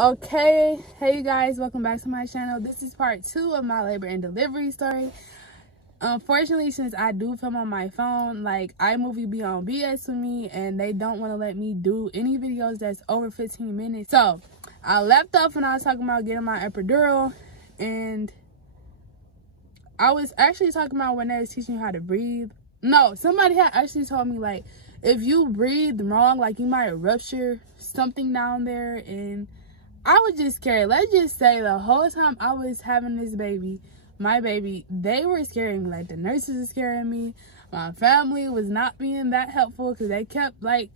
Okay, hey you guys, welcome back to my channel. This is part 2 of my labor and delivery story. Unfortunately, since I do film on my phone, like iMovie be on BS with me and they don't want to let me do any videos that's over 15 minutes. So I left off when I was talking about getting my epidural, and I was actually talking about when they was teaching you how to breathe. No, somebody had actually told me, like, if you breathe wrong, like you might rupture something down there. And I was just scared. Let's just say the whole time I was having this baby, my baby, they were scaring me. Like, the nurses were scaring me. My family was not being that helpful because they kept, like,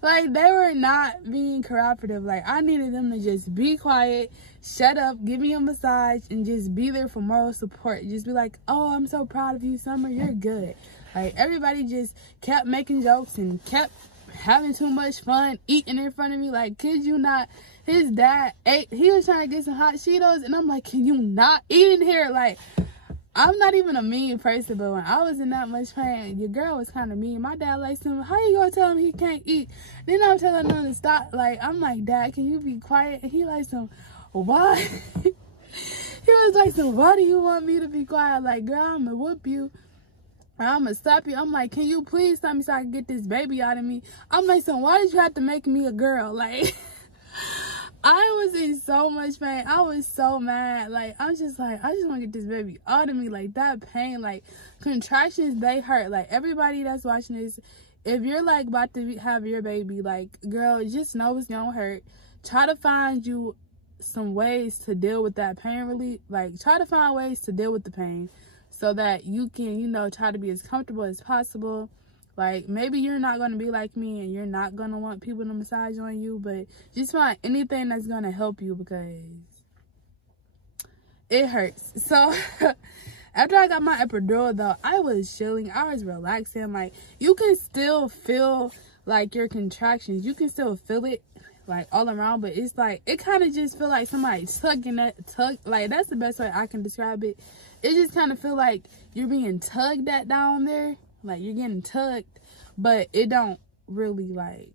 like, they were not being cooperative. Like, I needed them to just be quiet, shut up, give me a massage, and just be there for moral support. Just be like, oh, I'm so proud of you, Summer. You're good. Like, everybody just kept making jokes and kept having too much fun, eating in front of me. Like, kid you not, his dad ate, he was trying to get some hot Cheetos, and I'm like, can you not eat in here? Like, I'm not even a mean person, but when I was in that much pain, your girl was kind of mean. My dad likes him. How you gonna tell him he can't eat? Then I'm telling him to stop. Like, I'm like, Dad, can you be quiet? And he likes him, why? He was like, so why do you want me to be quiet? Like, girl, I'm gonna whoop you. I'm gonna stop you. I'm like, can you please stop me so I can get this baby out of me? I'm like, so why did you have to make me a girl? Like, I was in so much pain. I was so mad. Like, I'm just like, I just want to get this baby out of me. Like, that pain, like, contractions, they hurt. Like, everybody that's watching this, if you're, like, about to have your baby, like, girl, just know it's gonna hurt. Try to find you some ways to deal with that pain relief. Like, try to find ways to deal with the pain so that you can, you know, try to be as comfortable as possible. Like, maybe you're not going to be like me and you're not going to want people to massage on you, but just find anything that's going to help you because it hurts. So after I got my epidural, though, I was chilling. I was relaxing. Like, you can still feel, like, your contractions. You can still feel it, like, all around, but it's like, it kind of just feel like somebody tugging that, like, that's the best way I can describe it. It just kind of feel like you're being tugged at down there. Like, you're getting tugged, but it don't really, like,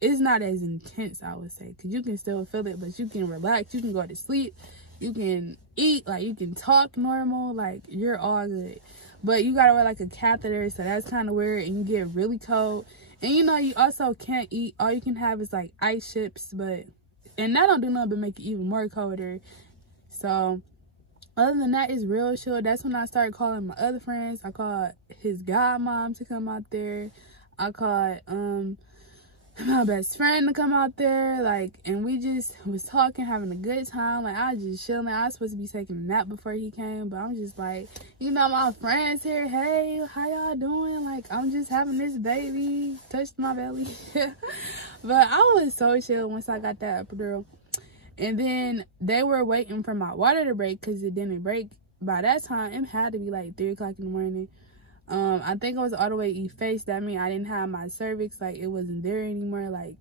it's not as intense, I would say, because you can still feel it, but you can relax, you can go to sleep, you can eat, like, you can talk normal, like, you're all good. But you gotta wear, like, a catheter, so that's kind of weird, and you get really cold. And, you know, you also can't eat. All you can have is, like, ice chips, and that don't do nothing but make it even more colder. So other than that, it's real chill. That's when I started calling my other friends. I called his godmom to come out there. I called my best friend to come out there. Like, and we just was talking, having a good time. Like, I was just chilling. I was supposed to be taking a nap before he came, but I'm just like, you know, my friends here. Hey, how y'all doing? Like, I'm just having this baby. Touched my belly. But I was so chill once I got that epidural. And then they were waiting for my water to break because it didn't break. By that time, it had to be like 3 o'clock in the morning. I think I was all the way effaced. That means I didn't have my cervix. Like, it wasn't there anymore. Like,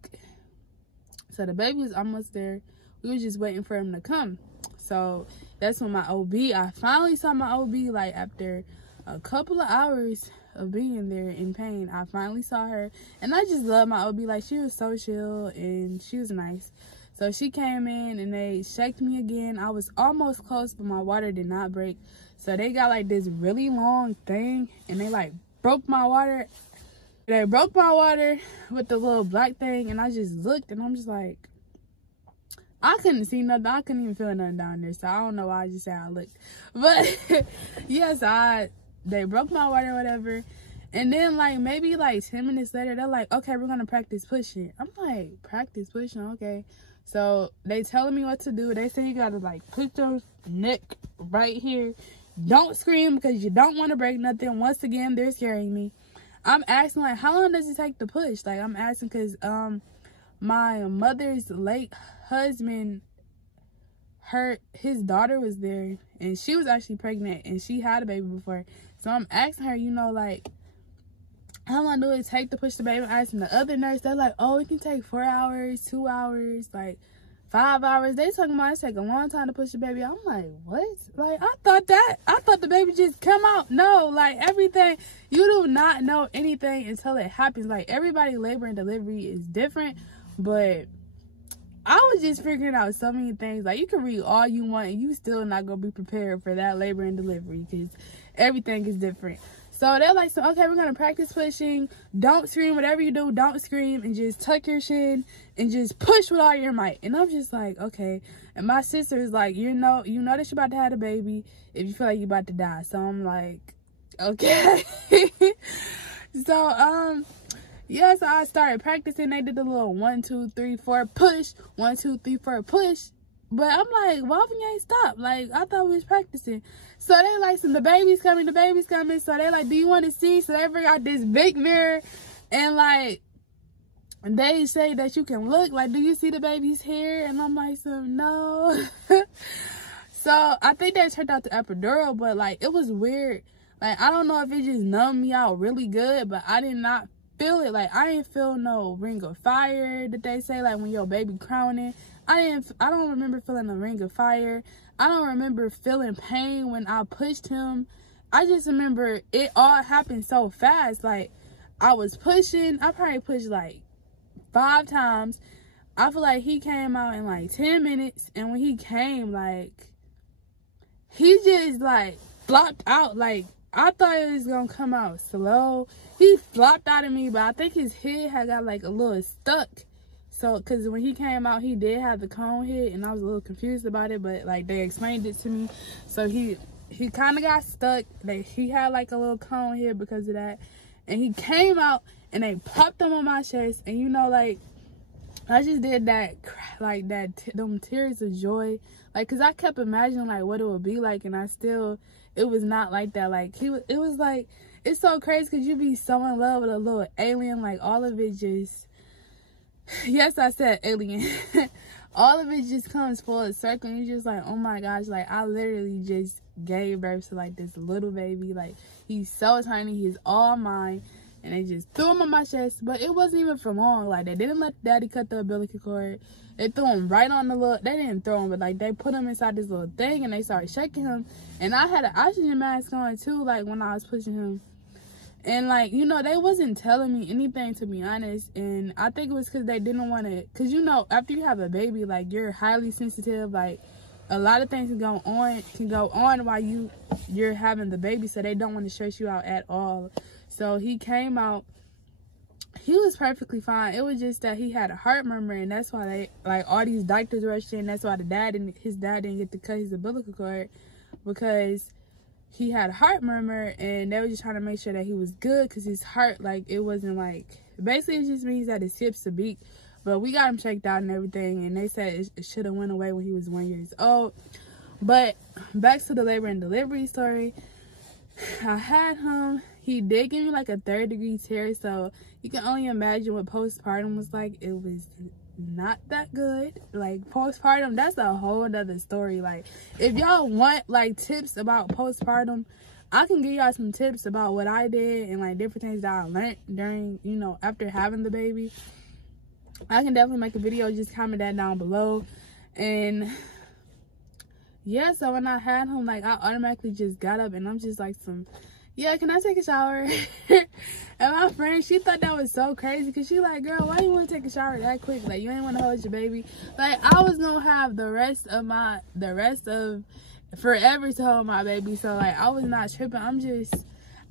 so the baby was almost there. We were just waiting for him to come. So that's when my OB, I finally saw my OB, like, after a couple of hours of being there in pain. I finally saw her. And I just love my OB. Like, she was so chill and she was nice. So she came in and they checked me again. I was almost close, but my water did not break. So they got like this really long thing and they like broke my water. They broke my water with the little black thing, and I just looked and I'm just like, I couldn't see nothing. I couldn't even feel nothing down there. So I don't know why I just said I looked. But yes, they broke my water or whatever. And then, like, maybe, like, 10 minutes later, they're like, okay, we're going to practice pushing. I'm like, practice pushing? Okay. So they telling me what to do. They say you got to, like, put your neck right here. Don't scream because you don't want to break nothing. Once again, they're scaring me. I'm asking, like, how long does it take to push? Like, I'm asking because my mother's late husband, his daughter was there. And she was actually pregnant. And she had a baby before. So I'm asking her, you know, like, how long do it take to push the baby? I'm asking the other nurse. They're like, oh, it can take 4 hours, 2 hours, like 5 hours. They talking about it take a long time to push the baby. I'm like, what? Like, I thought the baby just come out. No, like, everything, you do not know anything until it happens. Like, everybody labor and delivery is different, but I I was just figuring out so many things. Like, you can read all you want and you still not gonna be prepared for that labor and delivery, because everything is different. So they're like, so okay, we're gonna practice pushing. Don't scream. Whatever you do, don't scream, and just tuck your chin and just push with all your might. And I'm just like, okay. And my sister is like, you know that you're about to have a baby if you feel like you're about to die. So I'm like, okay. So yeah, so I started practicing. They did the little 1, 2, 3, 4 push, 1, 2, 3, 4 push. But I'm like, why haven't you ain't stopped? Like, I thought we was practicing. So they like, so the baby's coming. So they like, do you want to see? So they bring out this big mirror, and like, they say that you can look. Like, do you see the baby's hair? And I'm like, so no. So I think they turned out the epidural, but like, it was weird. Like, I don't know if it just numbed me out really good, but I did not feel it. Like, I didn't feel no ring of fire that they say, like when your baby crowning. I don't remember feeling a ring of fire. I don't remember feeling pain when I pushed him. I just remember it all happened so fast. Like, I was pushing. I probably pushed like 5 times. I feel like he came out in like 10 minutes. And when he came, like, he just like flopped out. Like, I thought it was gonna come out slow. He flopped out of me, but I think his head had got like a little stuck. So, because when he came out, he did have the cone head, and I was a little confused about it, but like, they explained it to me. So he kind of got stuck. He had like a little cone head because of that. And he came out, and they popped him on my chest. And you know, like, I just did that, like, them tears of joy. Like, because I kept imagining like what it would be like, and it was not like that. Like, it was like, it's so crazy because you be so in love with a little alien. Like, all of it just, yes, I said alien. All of it just comes full circle, and you're just like, oh my gosh, like, I literally just gave birth to like this little baby. Like, he's so tiny, he's all mine. And they just threw him on my chest, but it wasn't even for long. Like, they didn't let daddy cut the umbilical cord. They threw him right on the little, they didn't throw him, but like, they put him inside this little thing, and they started shaking him. And I had an oxygen mask on too, like, when I was pushing him. And like, you know, they wasn't telling me anything, to be honest. And I think it was because they didn't want to, because, you know, after you have a baby, like, you're highly sensitive. Like, a lot of things can go on while you're having the baby, so they don't want to stress you out at all. So he came out, he was perfectly fine. It was just that he had a heart murmur, and that's why they, like, all these doctors rushed in. That's why his dad didn't get to cut his umbilical cord, because he had a heart murmur, and they were just trying to make sure that he was good, because his heart, like, it wasn't like, basically it just means that his hips are beat. But we got him checked out and everything, and they said it should have went away when he was 1 year old. But back to the labor and delivery story. I had him. He did give me like a 3rd-degree tear, so you can only imagine what postpartum was like. It was not that good. Like, postpartum, that's a whole other story. Like, if y'all want like tips about postpartum, I can give y'all some tips about what I did and like different things that I learned during, you know, after having the baby. I can definitely make a video. Just comment that down below. And yeah, so when I had him, like, I automatically just got up, and I'm just like, yeah, can I take a shower? And my friend, she thought that was so crazy, because she like, girl, why do you want to take a shower that quick? Like, you ain't want to hold your baby. Like, I was gonna have the rest of forever to hold my baby. So like, I was not tripping.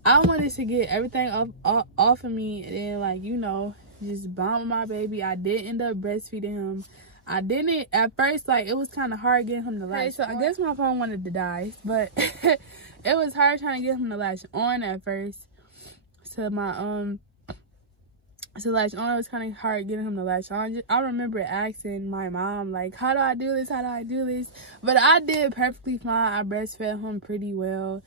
I wanted to get everything off of me, and then, like, you know, just bond my baby. I did end up breastfeeding him. I didn't at first, like, it was kind of hard getting him to latch. So I guess my phone wanted to die, but it was hard trying to get him to latch on at first. So my to latch on, it was kind of hard getting him to latch on. I remember asking my mom, like, how do I do this? But I did perfectly fine. I breastfed him pretty well,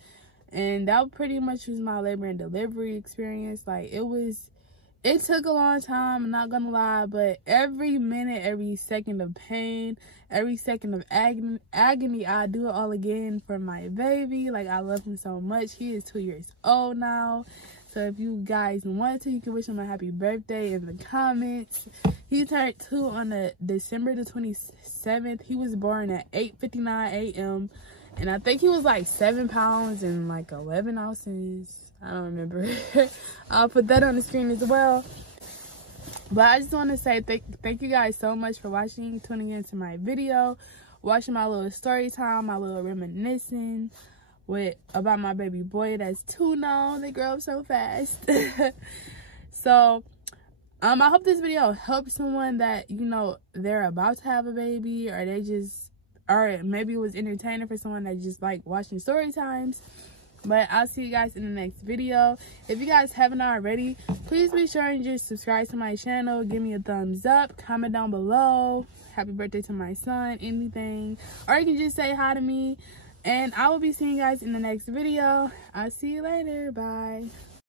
and that pretty much was my labor and delivery experience. Like, it took a long time, I'm not gonna lie, but every minute, every second of pain, every second of agony, I do it all again for my baby. Like, I love him so much. He is 2 years old now. So if you guys want to, you can wish him a happy birthday in the comments. He turned 2 on December the 27th. He was born at 8:59 a.m. And I think he was like 7 pounds and like 11 ounces. I don't remember. I'll put that on the screen as well. But I just want to say thank you guys so much for watching, tuning into my video, watching my little story time, my little reminiscing about my baby boy that's 2 now. They grow up so fast. So I hope this video helps someone that, you know, they're about to have a baby, or maybe it was entertaining for someone that just like watching story times. But I'll see you guys in the next video. If you guys haven't already, please be sure and just subscribe to my channel, give me a thumbs up, comment down below, happy birthday to my son, anything, or you can just say hi to me. And I will be seeing you guys in the next video. I'll see you later. Bye.